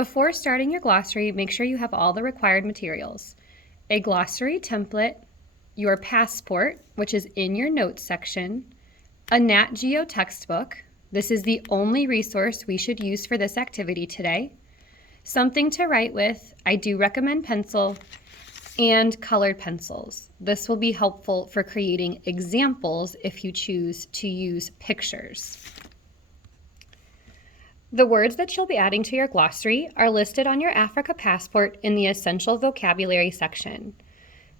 Before starting your glossary, make sure you have all the required materials. A glossary template, your passport, which is in your notes section, a Nat Geo textbook. This is the only resource we should use for this activity today. Something to write with, I do recommend pencil, and colored pencils. This will be helpful for creating examples if you choose to use pictures. The words that you'll be adding to your glossary are listed on your Africa passport in the Essential Vocabulary section.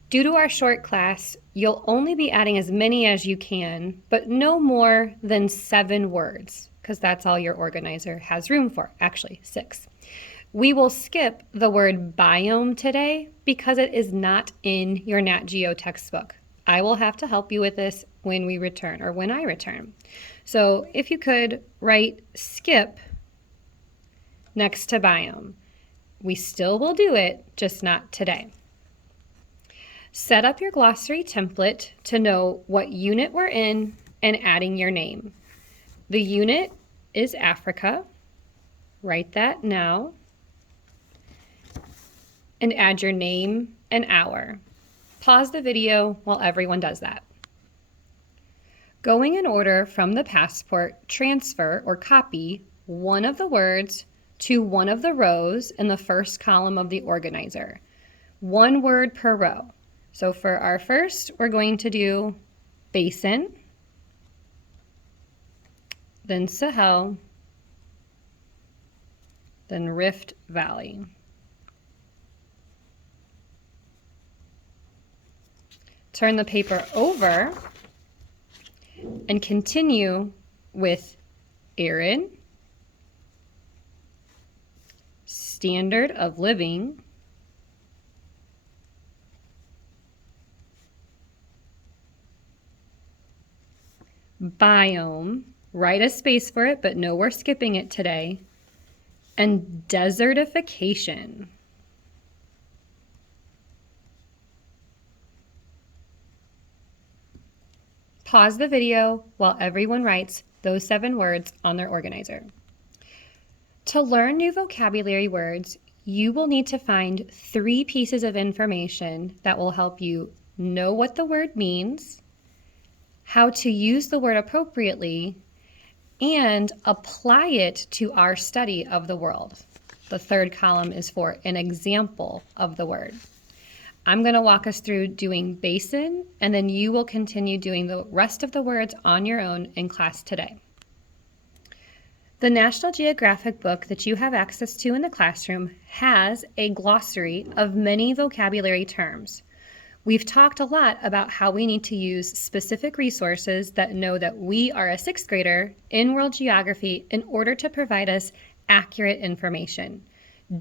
Due to our short class, you'll only be adding as many as you can, but no more than 7 words, because that's all your organizer has room for, actually 6. We will skip the word biome today because it is not in your Nat Geo textbook. I will have to help you with this when we return, or when I return. So if you could write skip next to biome. We still will do it, just not today. Set up your glossary template to know what unit we're in and adding your name. The unit is Africa. Write that now. And add your name and hour. Pause the video while everyone does that. Going in order from the passport, transfer or copy one of the words to one of the rows in the first column of the organizer. 1 word per row. So for our first, we're going to do basin, then Sahel, then Rift Valley. Turn the paper over and continue with arid, standard of living, biome, write a space for it, but no, we're skipping it today, and desertification. Pause the video while everyone writes those 7 words on their organizer. To learn new vocabulary words, you will need to find 3 pieces of information that will help you know what the word means, how to use the word appropriately, and apply it to our study of the world. The 3rd column is for an example of the word. I'm going to walk us through doing basin, and then you will continue doing the rest of the words on your own in class today. The National Geographic book that you have access to in the classroom has a glossary of many vocabulary terms. We've talked a lot about how we need to use specific resources that know that we are a 6th grader in world geography in order to provide us accurate information.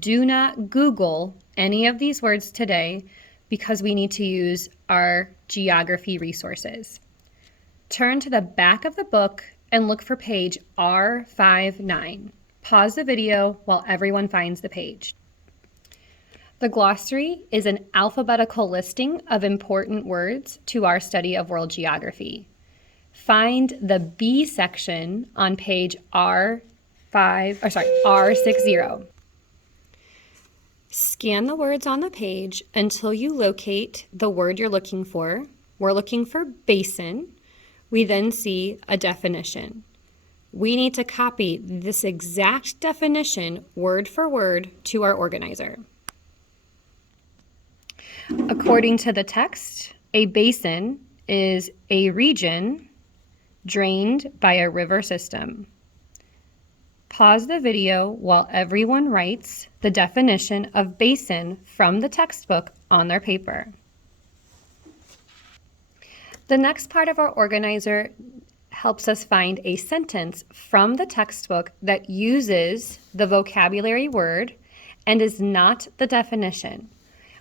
Do not Google any of these words today because we need to use our geography resources. Turn to the back of the book and look for page R59. Pause the video while everyone finds the page. The glossary is an alphabetical listing of important words to our study of world geography. Find the B section on page R60. Scan the words on the page until you locate the word you're looking for. We're looking for basin. We then see a definition. We need to copy this exact definition word for word to our organizer. According to the text, a basin is a region drained by a river system. Pause the video while everyone writes the definition of basin from the textbook on their paper. The next part of our organizer helps us find a sentence from the textbook that uses the vocabulary word and is not the definition.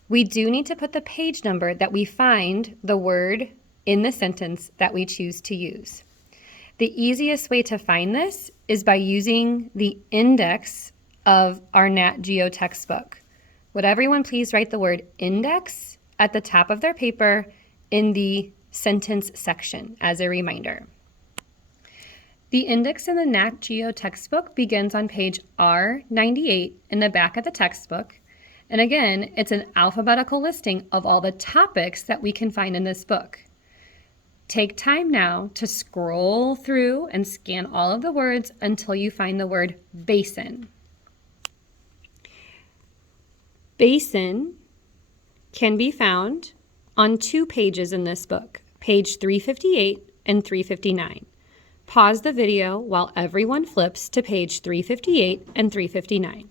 We do need to put the page number that we find the word in the sentence that we choose to use. The easiest way to find this is by using the index of our Nat Geo textbook. Would everyone please write the word index at the top of their paper in the sentence section as a reminder. The index in the Nat Geo textbook begins on page R98 in the back of the textbook. And again, it's an alphabetical listing of all the topics that we can find in this book. Take time now to scroll through and scan all of the words until you find the word basin. Basin can be found on 2 pages in this book, page 358 and 359. Pause the video while everyone flips to page 358 and 359.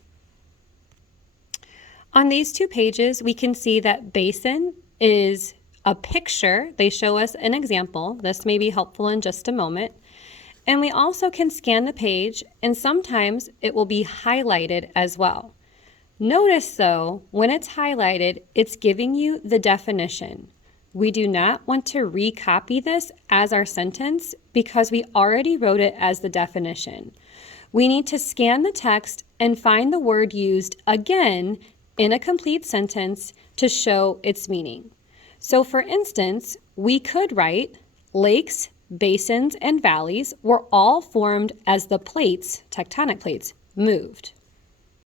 On these 2 pages, we can see that basin is a picture. They show us an example. This may be helpful in just a moment. And we also can scan the page, and sometimes it will be highlighted as well. Notice though, when it's highlighted, it's giving you the definition. We do not want to recopy this as our sentence because we already wrote it as the definition. We need to scan the text and find the word used again in a complete sentence to show its meaning. So for instance, we could write, lakes, basins, and valleys were all formed as the plates, tectonic plates, moved.